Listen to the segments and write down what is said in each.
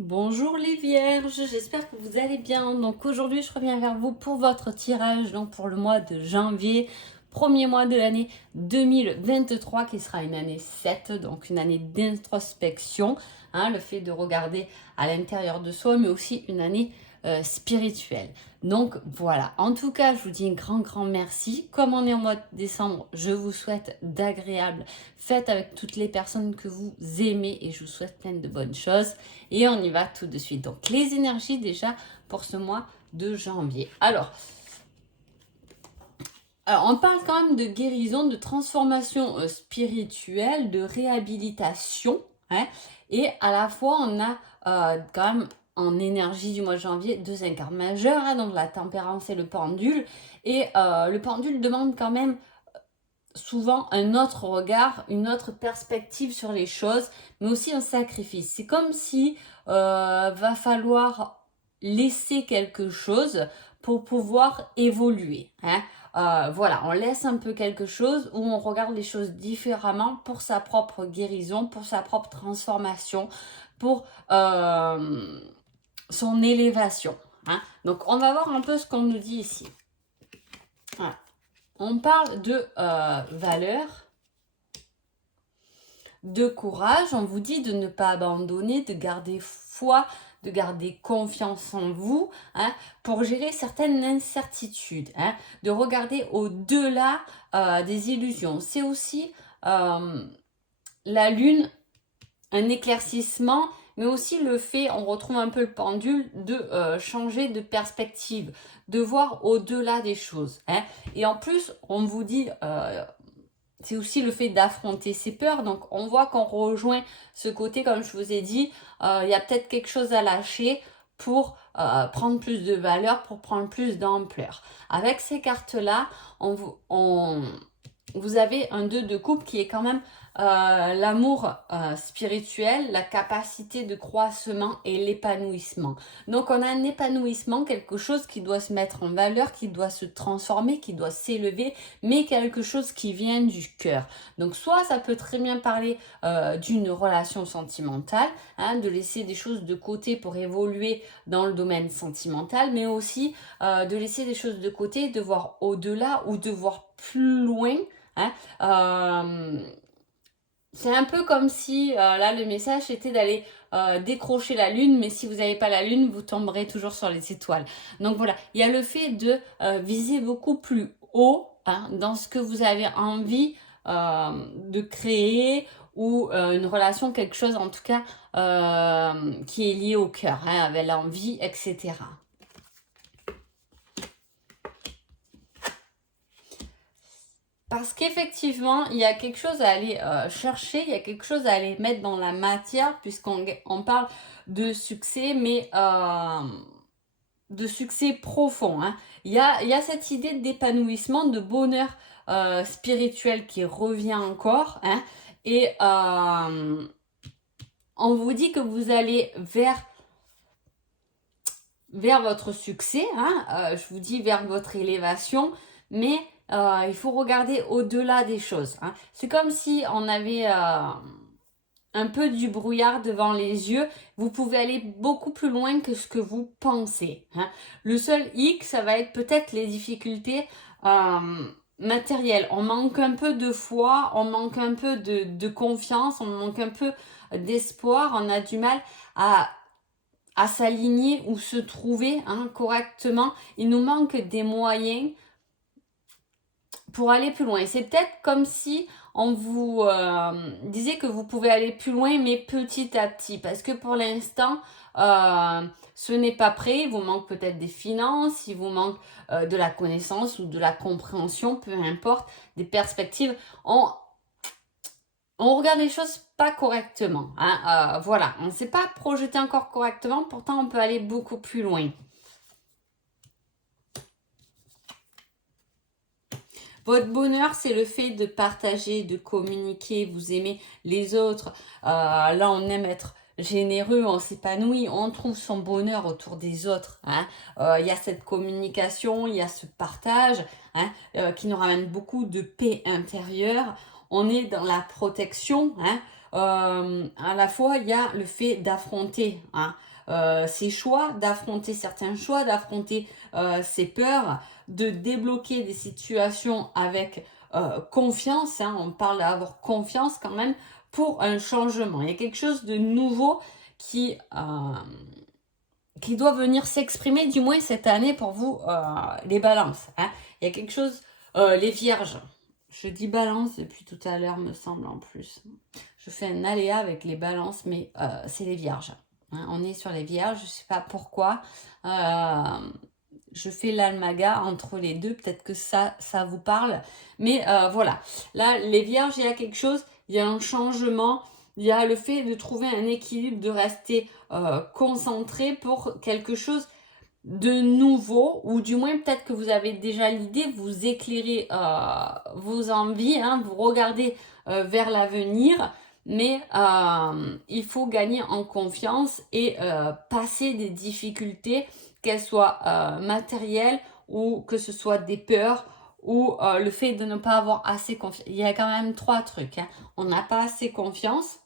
Bonjour les vierges, j'espère que vous allez bien. Donc aujourd'hui je reviens vers vous pour votre tirage donc pour le mois de janvier, premier mois de l'année 2023 qui sera une année 7, donc une année d'introspection, le fait de regarder à l'intérieur de soi mais aussi une année spirituelle. Donc voilà, en tout cas je vous dis un grand merci. Comme on est en mois de décembre, je vous souhaite d'agréables fêtes avec toutes les personnes que vous aimez et je vous souhaite plein de bonnes choses. Et on y va tout de suite. Donc les énergies déjà pour ce mois de janvier. Alors on parle quand même de guérison, de transformation spirituelle, de réhabilitation. Et à la fois, on a quand même en énergie du mois de janvier deux incarnes majeurs, donc la tempérance et le pendule. Et le pendule demande quand même souvent un autre regard, une autre perspective sur les choses, mais aussi un sacrifice. C'est comme si va falloir laisser quelque chose pour pouvoir évoluer. Voilà, on laisse un peu quelque chose où on regarde les choses différemment pour sa propre guérison, pour sa propre transformation, pour son élévation. Donc on va voir un peu ce qu'on nous dit ici. Voilà. On parle de valeur, de courage. On vous dit de ne pas abandonner, de garder foi, de garder confiance en vous pour gérer certaines incertitudes, de regarder au-delà des illusions. C'est aussi la lune, un éclaircissement, mais aussi le fait, on retrouve un peu le pendule, de changer de perspective, de voir au-delà des choses. Et en plus, on vous dit, c'est aussi le fait d'affronter ses peurs. Donc, on voit qu'on rejoint ce côté, comme je vous ai dit, il y a peut-être quelque chose à lâcher pour prendre plus de valeur, pour prendre plus d'ampleur. Avec ces cartes-là, vous avez un 2 de coupe qui est quand même l'amour spirituel, la capacité de croissement et l'épanouissement. Donc on a un épanouissement, quelque chose qui doit se mettre en valeur, qui doit se transformer, qui doit s'élever, mais quelque chose qui vient du cœur. Donc soit ça peut très bien parler d'une relation sentimentale, de laisser des choses de côté pour évoluer dans le domaine sentimental, mais aussi de laisser des choses de côté, de voir au-delà ou de voir plus loin. C'est un peu comme si là le message était d'aller décrocher la lune, mais si vous n'avez pas la lune, vous tomberez toujours sur les étoiles. Donc voilà, il y a le fait de viser beaucoup plus haut dans ce que vous avez envie de créer ou une relation, quelque chose en tout cas qui est lié au cœur, avec l'envie, etc. Parce qu'effectivement, il y a quelque chose à aller chercher, il y a quelque chose à aller mettre dans la matière, puisqu'on parle de succès, mais de succès profond. Il y a cette idée d'épanouissement, de bonheur spirituel qui revient encore. Et on vous dit que vous allez vers votre succès, je vous dis vers votre élévation, mais il faut regarder au-delà des choses. C'est comme si on avait un peu du brouillard devant les yeux. Vous pouvez aller beaucoup plus loin que ce que vous pensez. Le seul hic, ça va être peut-être les difficultés matérielles. On manque un peu de foi, on manque un peu de confiance, on manque un peu d'espoir, on a du mal à s'aligner ou se trouver correctement. Il nous manque des moyens pour aller plus loin. C'est peut-être comme si on vous disait que vous pouvez aller plus loin, mais petit à petit. Parce que pour l'instant, ce n'est pas prêt. Il vous manque peut-être des finances, il vous manque de la connaissance ou de la compréhension, peu importe, des perspectives. On regarde les choses pas correctement. Voilà, on ne s'est pas projeté encore correctement, pourtant on peut aller beaucoup plus loin. Votre bonheur, c'est le fait de partager, de communiquer, vous aimez les autres. Là, on aime être généreux, on s'épanouit, on trouve son bonheur autour des autres. Il y a cette communication, il y a ce partage qui nous ramène beaucoup de paix intérieure. On est dans la protection. à la fois, il y a le fait d'affronter ses choix, d'affronter certains choix, d'affronter ses peurs, de débloquer des situations avec confiance. On parle d'avoir confiance quand même pour un changement. Il y a quelque chose de nouveau qui doit venir s'exprimer, du moins cette année pour vous, les balances. Il y a quelque chose, les vierges. Je dis balance depuis tout à l'heure, me semble en plus. Je fais un aléa avec les balances, mais c'est les vierges. On est sur les vierges, je ne sais pas pourquoi. Je fais l'almaga entre les deux, peut-être que ça vous parle. Mais voilà, là, les vierges, il y a quelque chose, il y a un changement, il y a le fait de trouver un équilibre, de rester concentré pour quelque chose de nouveau, ou du moins peut-être que vous avez déjà l'idée, vous éclairez vos envies, vous regardez vers l'avenir, mais il faut gagner en confiance et passer des difficultés, qu'elles soient matérielles ou que ce soit des peurs ou le fait de ne pas avoir assez confiance. Il y a quand même 3 trucs. On n'a pas assez confiance,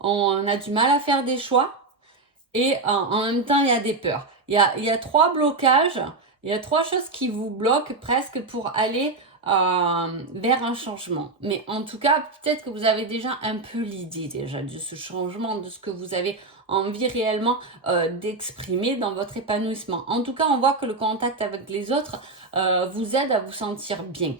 on a du mal à faire des choix, et en même temps, il y a des peurs. Il y a 3 blocages, il y a 3 choses qui vous bloquent presque pour aller vers un changement. Mais en tout cas, peut-être que vous avez déjà un peu l'idée déjà de ce changement, de ce que vous avez envie réellement d'exprimer dans votre épanouissement. En tout cas, on voit que le contact avec les autres vous aide à vous sentir bien.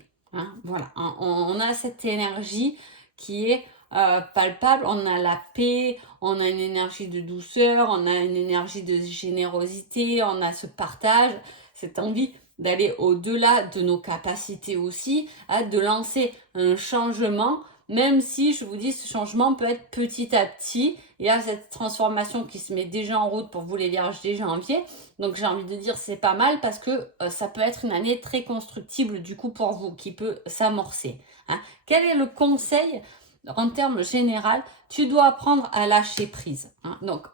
Voilà, on a cette énergie qui est palpable, on a la paix, on a une énergie de douceur, on a une énergie de générosité, on a ce partage, cette envie d'aller au-delà de nos capacités aussi, de lancer un changement, même si je vous dis ce changement peut être petit à petit. Il y a cette transformation qui se met déjà en route pour vous les vierges dès janvier, donc j'ai envie de dire c'est pas mal parce que ça peut être une année très constructible du coup pour vous, qui peut s'amorcer. Quel est le conseil en termes général? Tu dois apprendre à lâcher prise. Donc,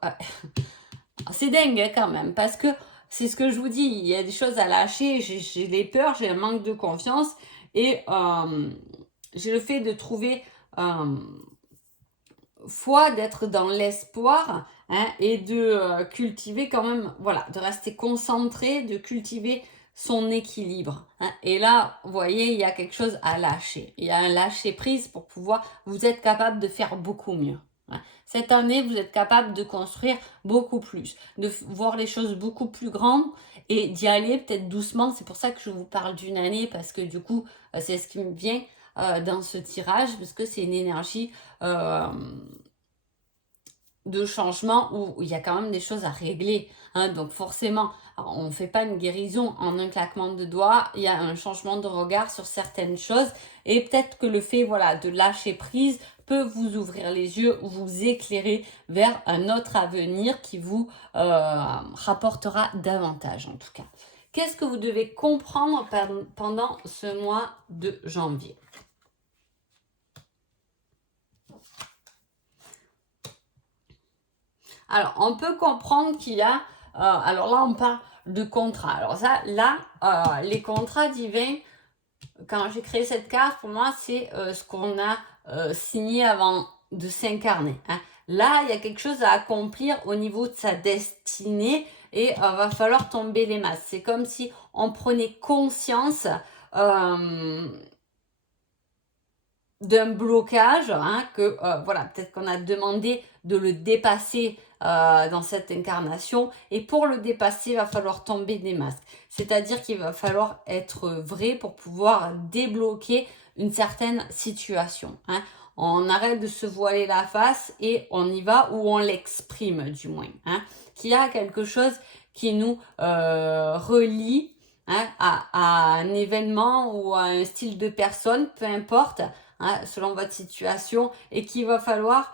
c'est dingue quand même, parce que c'est ce que je vous dis, il y a des choses à lâcher, j'ai des peurs, j'ai un manque de confiance, et j'ai le fait de trouver foi, d'être dans l'espoir, et de cultiver quand même, voilà, de rester concentré, de cultiver son équilibre. Et là, vous voyez, il y a quelque chose à lâcher. Il y a un lâcher prise pour pouvoir, vous êtes capable de faire beaucoup mieux. Cette année, vous êtes capable de construire beaucoup plus, de voir les choses beaucoup plus grandes et d'y aller peut-être doucement. C'est pour ça que je vous parle d'une année, parce que du coup, c'est ce qui me vient dans ce tirage, parce que c'est une énergie de changement où il y a quand même des choses à régler. Donc forcément, on ne fait pas une guérison en un claquement de doigts, il y a un changement de regard sur certaines choses, et peut-être que le fait de lâcher prise peut vous ouvrir les yeux, vous éclairer vers un autre avenir qui vous rapportera davantage en tout cas. Qu'est-ce que vous devez comprendre pendant ce mois de janvier? Alors, on peut comprendre qu'il y a... alors là, on parle de contrat. Alors ça, là, les contrats divins, quand j'ai créé cette carte, pour moi, c'est ce qu'on a signé avant de s'incarner. Là, il y a quelque chose à accomplir au niveau de sa destinée, et va falloir tomber les masses. C'est comme si on prenait conscience d'un blocage, que voilà, peut-être qu'on a demandé de le dépasser dans cette incarnation, et pour le dépasser, il va falloir tomber des masques. C'est-à-dire qu'il va falloir être vrai pour pouvoir débloquer une certaine situation. On arrête de se voiler la face et on y va, ou on l'exprime du moins. Qu'il y a quelque chose qui nous relie à un événement ou à un style de personne, peu importe, selon votre situation, et qu'il va falloir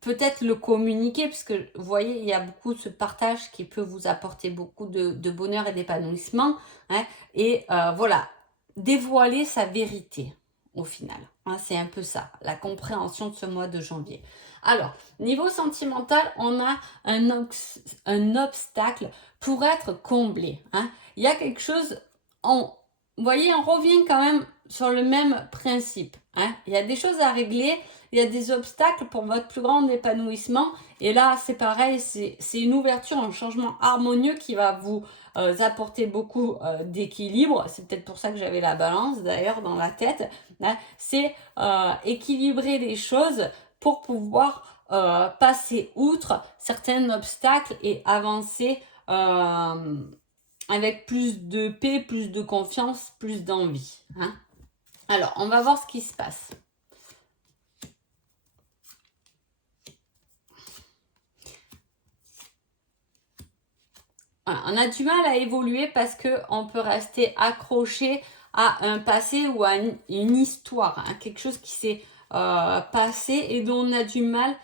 peut-être le communiquer, parce que vous voyez, il y a beaucoup de ce partage qui peut vous apporter beaucoup de bonheur et d'épanouissement, et voilà, dévoiler sa vérité au final. C'est un peu ça, la compréhension de ce mois de janvier. Alors, niveau sentimental, on a un obstacle pour être comblé. Il y a quelque chose, vous voyez, on revient quand même sur le même principe. Hein. Il y a des choses à régler, il y a des obstacles pour votre plus grand épanouissement. Et là, c'est pareil, c'est une ouverture, un changement harmonieux qui va vous apporter beaucoup d'équilibre. C'est peut-être pour ça que j'avais la balance d'ailleurs dans la tête. Hein. C'est équilibrer les choses pour pouvoir passer outre certains obstacles et avancer avec plus de paix, plus de confiance, plus d'envie. Hein. Alors, on va voir ce qui se passe. Voilà, on a du mal à évoluer parce qu'on peut rester accroché à un passé ou à une histoire, hein, quelque chose qui s'est passé et dont on a du mal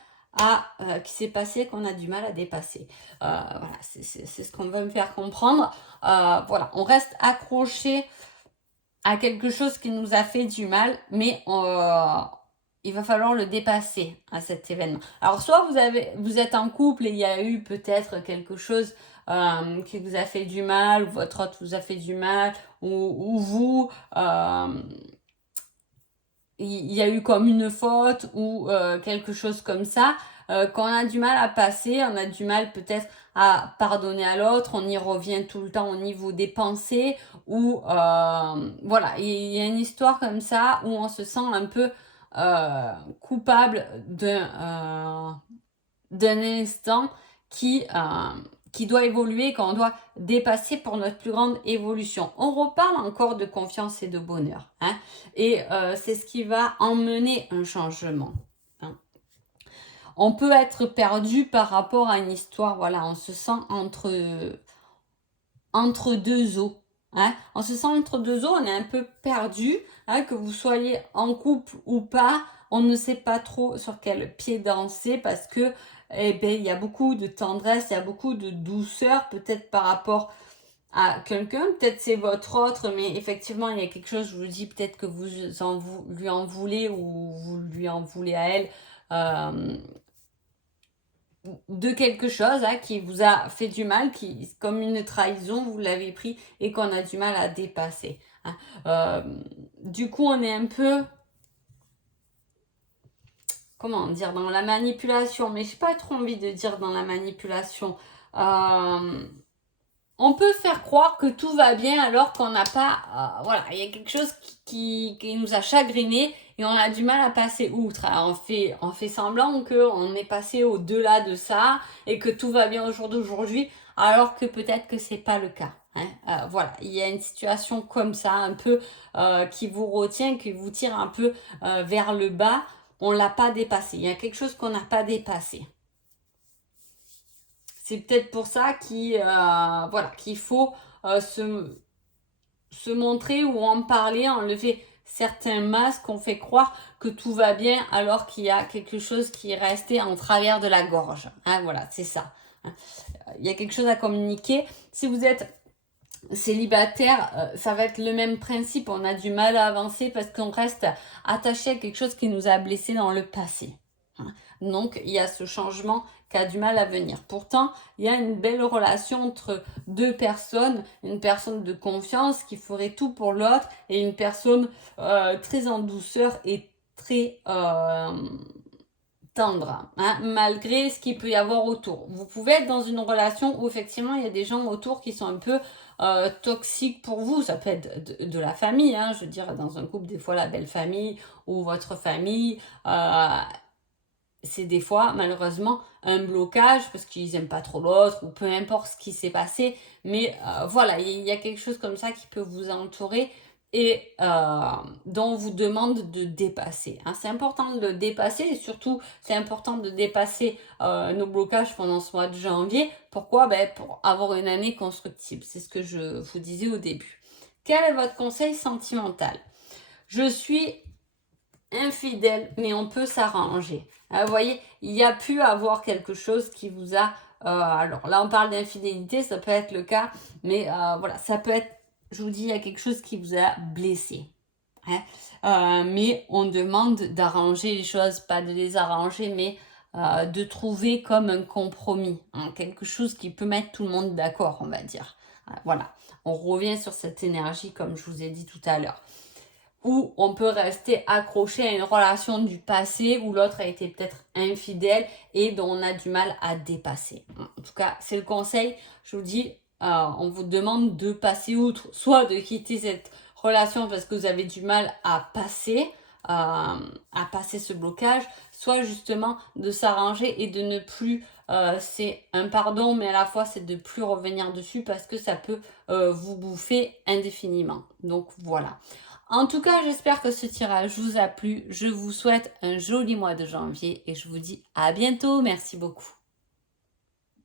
qui s'est passé, qu'on a du mal à dépasser. Voilà, c'est ce qu'on veut me faire comprendre. Voilà, on reste accroché à quelque chose qui nous a fait du mal, mais il va falloir le dépasser à cet événement. Alors, soit vous êtes en couple et il y a eu peut-être quelque chose qui vous a fait du mal, ou votre autre vous a fait du mal, ou vous, il y a eu comme une faute ou quelque chose comme ça, qu'on a du mal à passer, on a du mal peut-être à pardonner à l'autre, on y revient tout le temps au niveau des pensées, ou voilà, il y a une histoire comme ça où on se sent un peu coupable d'un instant qui doit évoluer, qu'on doit dépasser pour notre plus grande évolution. On reparle encore de confiance et de bonheur. Hein, et c'est ce qui va emmener un changement. Hein. On peut être perdu par rapport à une histoire. Voilà, on se sent entre deux eaux. Hein. On se sent entre deux eaux, on est un peu perdu, hein, que vous soyez en couple ou pas, on ne sait pas trop sur quel pied danser parce que il y a beaucoup de tendresse, il y a beaucoup de douceur, peut-être par rapport à quelqu'un, peut-être c'est votre autre, mais effectivement il y a quelque chose, je vous dis, peut-être que vous lui en voulez ou vous lui en voulez à elle. De quelque chose hein, qui vous a fait du mal, qui comme une trahison, vous l'avez pris et qu'on a du mal à dépasser. Hein. Du coup, on est un peu, comment dire, dans la manipulation, mais j'ai pas trop envie de dire dans la manipulation. On peut faire croire que tout va bien alors qu'on n'a pas... voilà, il y a quelque chose qui nous a chagriné et on a du mal à passer outre. Alors on fait semblant qu'on est passé au-delà de ça et que tout va bien au jour d'aujourd'hui alors que peut-être que c'est pas le cas. Hein. Voilà, il y a une situation comme ça un peu qui vous retient, qui vous tire un peu vers le bas. On l'a pas dépassé. Il y a quelque chose qu'on n'a pas dépassé. C'est peut-être pour ça qu'il faut se montrer ou en parler, enlever certains masques, on fait croire que tout va bien alors qu'il y a quelque chose qui est resté en travers de la gorge. Hein, voilà, c'est ça. Il y a quelque chose à communiquer. Si vous êtes célibataire, ça va être le même principe. On a du mal à avancer parce qu'on reste attaché à quelque chose qui nous a blessés dans le passé. Hein. Donc, il y a ce changement qui a du mal à venir. Pourtant, il y a une belle relation entre deux personnes, une personne de confiance qui ferait tout pour l'autre et une personne très en douceur et très tendre, hein, malgré ce qu'il peut y avoir autour. Vous pouvez être dans une relation où effectivement il y a des gens autour qui sont un peu toxiques pour vous. Ça peut être de la famille, hein, je veux dire, dans un couple, des fois la belle famille ou votre famille. C'est des fois malheureusement un blocage parce qu'ils n'aiment pas trop l'autre ou peu importe ce qui s'est passé. Mais voilà, il y a quelque chose comme ça qui peut vous entourer et dont on vous demande de dépasser. Hein. C'est important de le dépasser et surtout c'est important de dépasser nos blocages pendant ce mois de janvier. Pourquoi? Pour avoir une année constructive. C'est ce que je vous disais au début. Quel est votre conseil sentimental? Je suis infidèle, mais on peut s'arranger. Vous voyez, il y a pu avoir quelque chose qui vous a... alors là, on parle d'infidélité, ça peut être le cas, mais voilà, ça peut être, je vous dis, il y a quelque chose qui vous a blessé. Hein. Mais on demande d'arranger les choses, pas de les arranger, mais de trouver comme un compromis, hein, quelque chose qui peut mettre tout le monde d'accord, on va dire. Voilà, on revient sur cette énergie comme je vous ai dit tout à l'heure. ou on peut rester accroché à une relation du passé où l'autre a été peut-être infidèle et dont on a du mal à dépasser. En tout cas, c'est le conseil. Je vous dis, on vous demande de passer outre, soit de quitter cette relation parce que vous avez du mal à passer ce blocage, soit justement de s'arranger et de ne plus, c'est un pardon, mais à la fois c'est de plus revenir dessus parce que ça peut vous bouffer indéfiniment. Donc voilà. En tout cas, j'espère que ce tirage vous a plu. Je vous souhaite un joli mois de janvier et je vous dis à bientôt. Merci beaucoup.